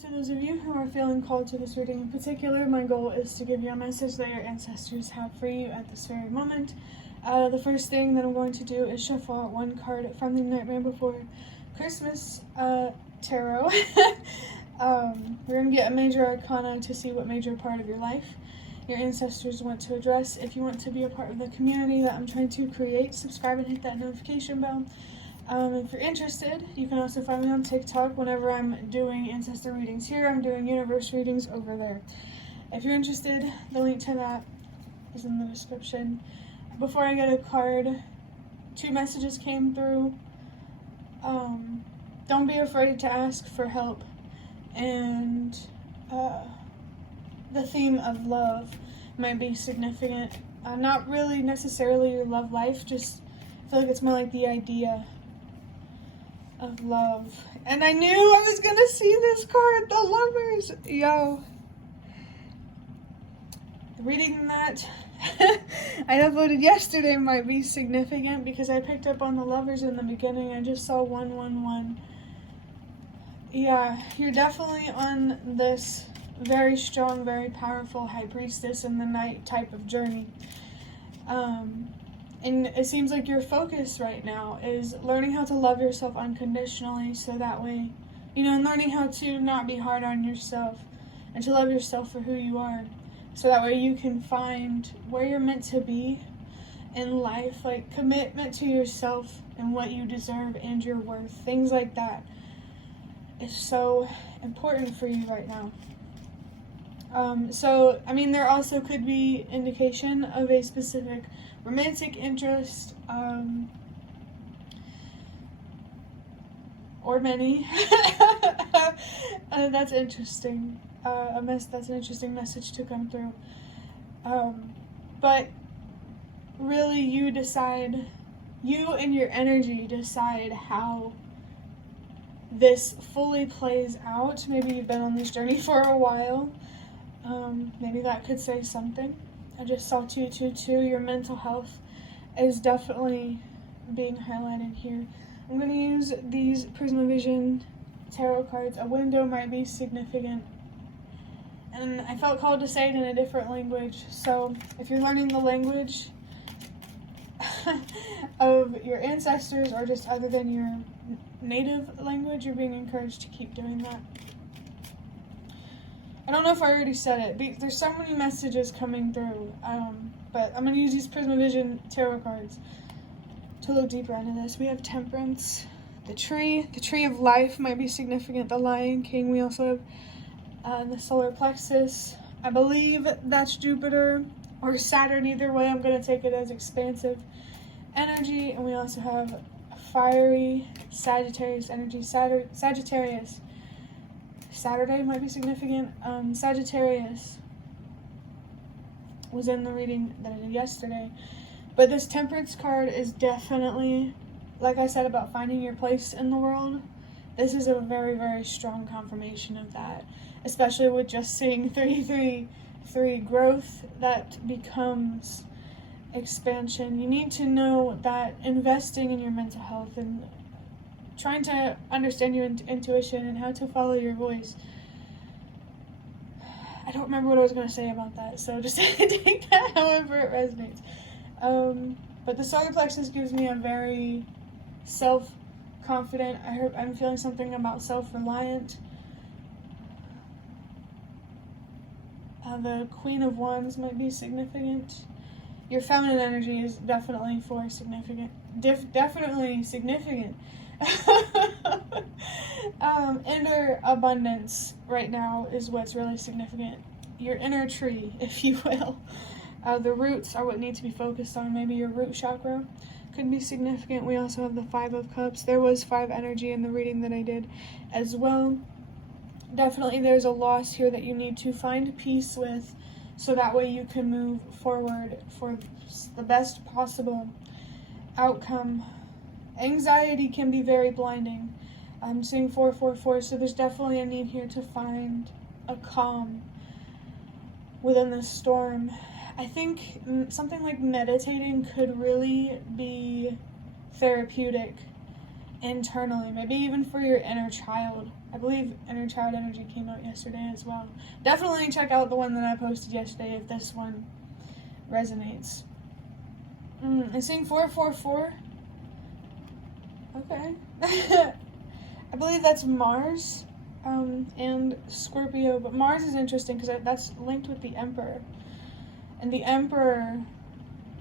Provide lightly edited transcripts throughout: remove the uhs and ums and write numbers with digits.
To those of you who are feeling called to this reading in particular, my goal is to give you a message that your ancestors have for you at this very moment. The first thing that I'm going to do is shuffle out one card from the Nightmare Before Christmas tarot. We're going to get a major arcana to see what major part of your life your ancestors want to address. If you want to be a part of the community that I'm trying to create, subscribe and hit that notification bell. If you're interested, you can also find me on TikTok. Whenever I'm doing ancestor readings here, I'm doing universe readings over there. If you're interested, the link to that is in the description. Before I get a card, 2 messages came through. Don't be afraid to ask for help. And the theme of love might be significant. Not really necessarily your love life, just I feel like it's more like the idea of love. And I knew I was gonna see this card, the Lovers. Yo. The reading that I uploaded yesterday might be significant because I picked up on the Lovers in the beginning. I just saw 111. Yeah, you're definitely on this very strong, very powerful High Priestess in the night type of journey. And it seems like your focus right now is learning how to love yourself unconditionally, so that way, and learning how to not be hard on yourself and to love yourself for who you are, so that way you can find where you're meant to be in life, like commitment to yourself and what you deserve and your worth. Things like that is so important for you right now. There also could be indication of a specific romantic interest, or many. That's interesting. That's an interesting message to come through. But really, you and your energy decide how this fully plays out. Maybe you've been on this journey for a while. Maybe that could say something. I just saw 222. Your mental health is definitely being highlighted here. I'm going to use these Prismavision tarot cards. A window might be significant. And I felt called to say it in a different language. So if you're learning the language of your ancestors or just other than your native language, you're being encouraged to keep doing that. I don't know if I already said it. There's so many messages coming through, but I'm going to use these Prismavision tarot cards to look deeper into this. We have Temperance, the tree of life might be significant, the Lion King. We also have the solar plexus. I believe that's Jupiter or Saturn. Either way, I'm going to take it as expansive energy. And we also have fiery Sagittarius energy. Sagittarius. Saturday might be significant. Sagittarius was in the reading that I did yesterday. But this Temperance card is definitely, like I said about finding your place in the world, this is a very, very strong confirmation of that. Especially with just seeing 333 growth, that becomes expansion. You need to know that investing in your mental health and trying to understand your intuition and how to follow your voice. I don't remember what I was going to say about that, so just take that however it resonates. But the solar plexus gives me a very self-confident, I'm feeling something about self-reliant. The Queen of Wands might be significant. Your feminine energy is definitely definitely significant. Inner abundance right now is what's really significant. Your inner tree, if you will. The roots are what need to be focused on. Maybe your root chakra could be significant. We also have the 5 of Cups. There was 5 energy in the reading that I did as well. Definitely there's a loss here that you need to find peace with, so that way you can move forward for the best possible outcome. Anxiety can be very blinding. I'm seeing 444, so there's definitely a need here to find a calm within the storm. I think something like meditating could really be therapeutic internally, maybe even for your inner child. I believe Inner Child Energy came out yesterday as well. Definitely check out the one that I posted yesterday if this one resonates. I'm seeing 444. Okay. I believe that's Mars and Scorpio, but Mars is interesting because that's linked with the Emperor. And the Emperor,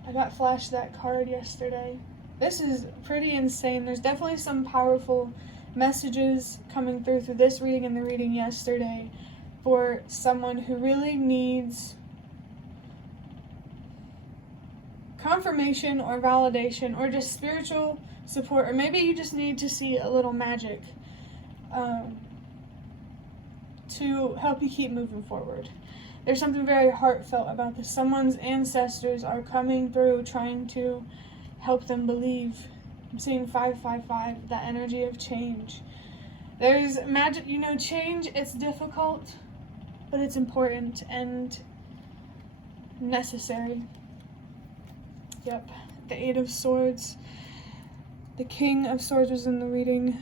I got flashed that card yesterday. This is pretty insane. There's definitely some powerful messages coming through this reading and the reading yesterday for someone who really needs confirmation or validation or just spiritual support, or maybe you just need to see a little magic to help you keep moving forward. There's something very heartfelt about this. Someone's ancestors are coming through trying to help them believe. I'm seeing 555, that energy of change. There's magic, change, it's difficult, but it's important and necessary. Yep, the Eight of Swords. The King of Swords was in the reading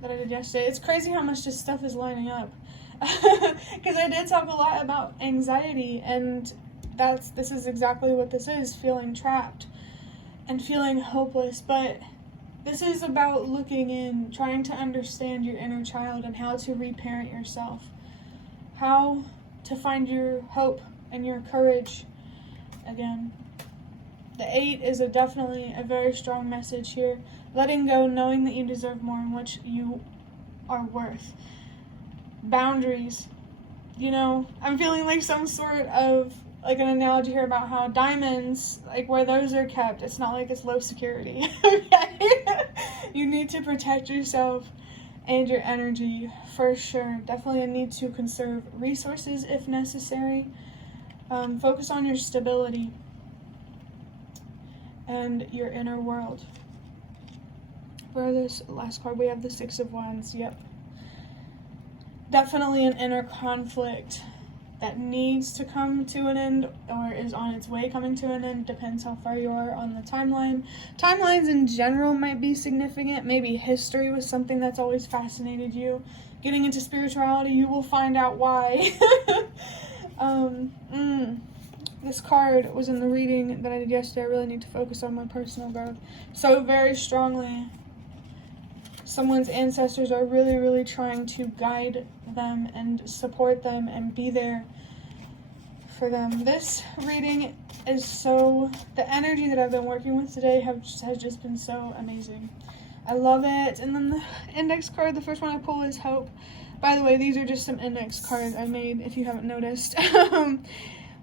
that I did yesterday. It's crazy how much this stuff is lining up. Because I did talk a lot about anxiety, and this is exactly what this is, feeling trapped and feeling hopeless. But this is about looking in, trying to understand your inner child and how to reparent yourself, how to find your hope and your courage again. The 8 is definitely a very strong message here. Letting go, knowing that you deserve more and what you are worth. Boundaries. I'm feeling like some sort of, like an analogy here about how diamonds, like where those are kept, it's not like it's low security, okay? You need to protect yourself and your energy, for sure. Definitely a need to conserve resources if necessary. Focus on your stability and your inner world. For this last card, we have the Six of Wands. Yep. Definitely an inner conflict that needs to come to an end or is on its way coming to an end. Depends how far you are on the timeline. Timelines in general might be significant. Maybe history was something that's always fascinated you. Getting into spirituality, you will find out why. This card was in the reading that I did yesterday. I really need to focus on my personal growth so very strongly. Someone's ancestors are really, really trying to guide them and support them and be there for them. This reading is the energy that I've been working with today has just been so amazing. I love it. And then the index card, the first one I pull is Hope. By the way, these are just some index cards I made, if you haven't noticed.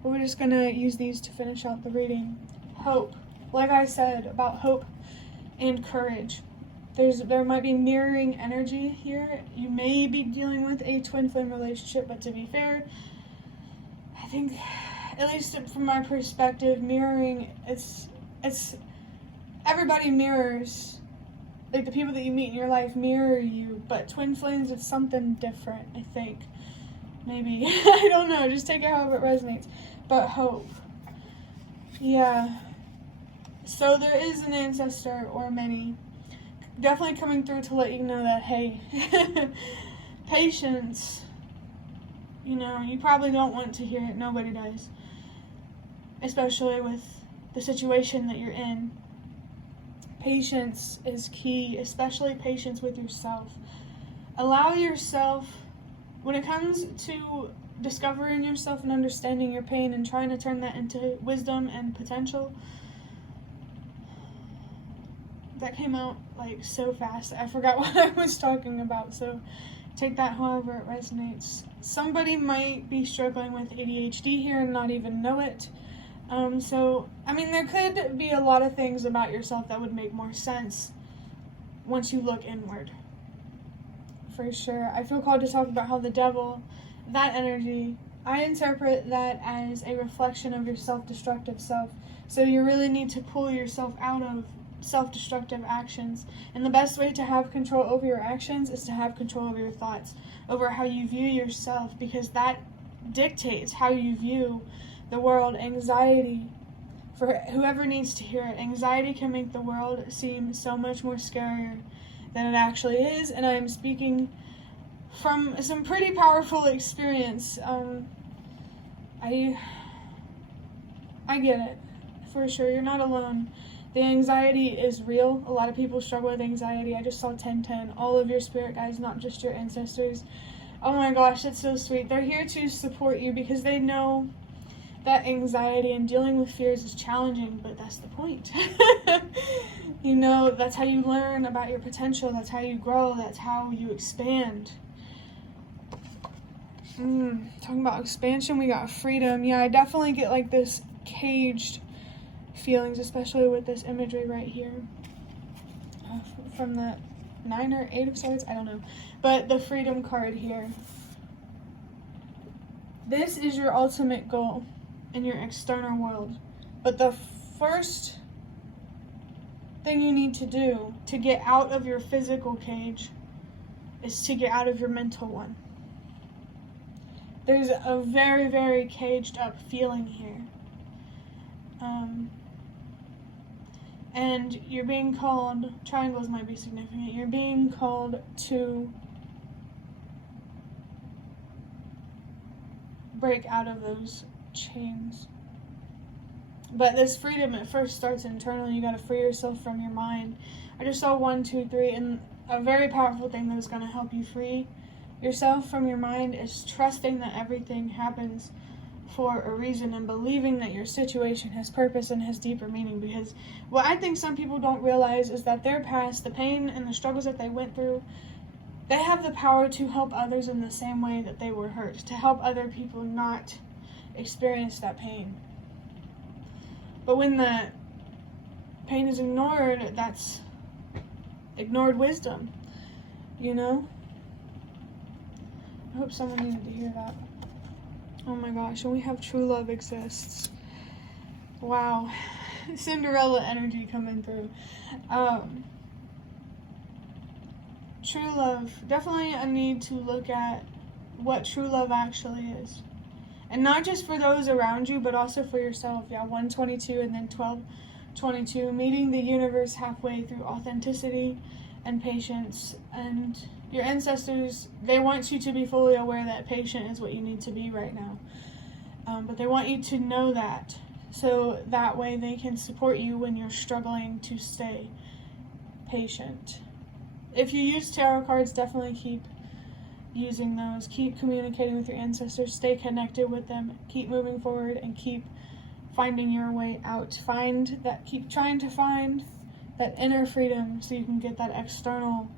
But we're just gonna use these to finish out the reading. Hope. Like I said about hope and courage. There might be mirroring energy here. You may be dealing with a twin flame relationship, but to be fair, I think, at least from my perspective, mirroring, it's everybody mirrors. Like, the people that you meet in your life mirror you, but twin flames, it's something different, I think. Maybe. I don't know. Just take it however it resonates. But hope. Yeah. So there is an ancestor or many definitely coming through to let you know that, hey, patience. You probably don't want to hear it. Nobody does. Especially with the situation that you're in. Patience is key, especially patience with yourself. Allow yourself, when it comes to discovering yourself and understanding your pain and trying to turn that into wisdom and potential, that came out like so fast. I forgot what I was talking about, so take that however it resonates. Somebody might be struggling with ADHD here and not even know it. There could be a lot of things about yourself that would make more sense once you look inward. For sure. I feel called to talk about how the devil, that energy, I interpret that as a reflection of your self-destructive self. So you really need to pull yourself out of self-destructive actions. And the best way to have control over your actions is to have control over your thoughts, over how you view yourself, because that dictates how you view the world. Anxiety, for whoever needs to hear it, anxiety can make the world seem so much more scarier than it actually is. And I am speaking from some pretty powerful experience. I get it, for sure. You're not alone. The anxiety is real. A lot of people struggle with anxiety. I just saw 1010. All of your spirit guides, not just your ancestors. Oh my gosh, that's so sweet. They're here to support you because they know that anxiety and dealing with fears is challenging, but that's the point. You know, that's how you learn about your potential. That's how you grow. That's how you expand. Talking about expansion, we got freedom. Yeah, I definitely get like this caged feelings, especially with this imagery right here. From the 9 or 8 of Swords, I don't know. But the freedom card here. This is your ultimate goal in your external world. But the first thing you need to do to get out of your physical cage is to get out of your mental one. There's a very, very caged up feeling here. And you're being called, triangles might be significant, you're being called to break out of those chains. But this freedom at first starts internally. You got to free yourself from your mind. I just saw 1, 2, 3, and a very powerful thing that is going to help you free yourself from your mind is trusting that everything happens for a reason and believing that your situation has purpose and has deeper meaning. Because what I think some people don't realize is that their past, the pain and the struggles that they went through, they have the power to help others in the same way that they were hurt, to help other people not experience that pain. But when that pain is ignored, that's ignored wisdom, you know? I hope someone needed to hear that. Oh my gosh, and we have true love exists. Wow. Cinderella energy coming through. True love. Definitely a need to look at what true love actually is. And not just for those around you, but also for yourself. Yeah, 122 and then 1222. Meeting the universe halfway through authenticity and patience. And your ancestors, they want you to be fully aware that patient is what you need to be right now. But they want you to know that. So that way they can support you when you're struggling to stay patient. If you use tarot cards, definitely keep using those. Keep communicating with your ancestors. Stay connected with them. Keep moving forward and keep finding your way out. Keep trying to find that inner freedom so you can get that external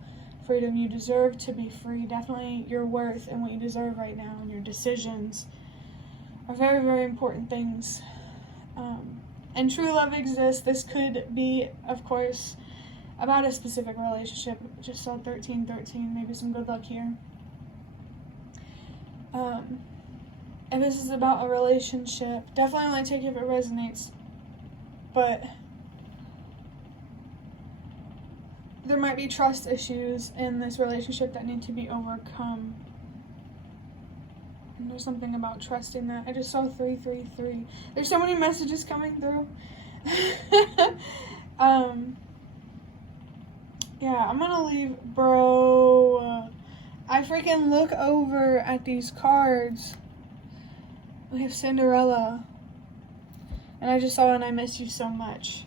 freedom. You deserve to be free. Definitely your worth and what you deserve right now and your decisions are very, very important things. And true love exists. This could be, of course, about a specific relationship. Just saw 1313, maybe some good luck here. If this is about a relationship, definitely only take it if it resonates. But there might be trust issues in this relationship that need to be overcome. And there's something about trusting that. I just saw 333. There's so many messages coming through. Yeah, I'm gonna leave, bro. I freaking look over at these cards. We have Cinderella. And I just saw and I miss you so much.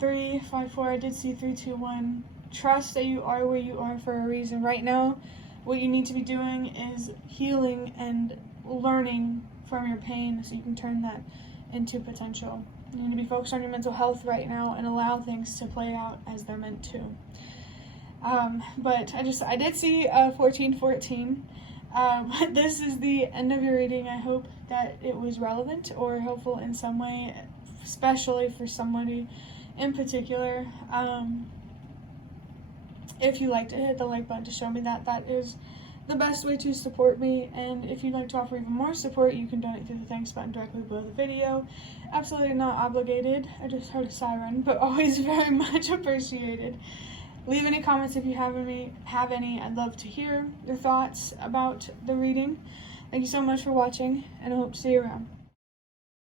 354, I did see 321. Trust that you are where you are for a reason. Right now, what you need to be doing is healing and learning from your pain so you can turn that into potential. You need to be focused on your mental health right now and allow things to play out as they're meant to. But I did see 1414. This is the end of your reading. I hope that it was relevant or helpful in some way, especially for somebody in particular. If you liked it, hit the like button to show me that. That is the best way to support me. And if you'd like to offer even more support, you can donate through the thanks button directly below the video. Absolutely not obligated. I just heard a siren, but always very much appreciated. Leave any comments if you have any. I'd love to hear your thoughts about the reading. Thank you so much for watching, and I hope to see you around.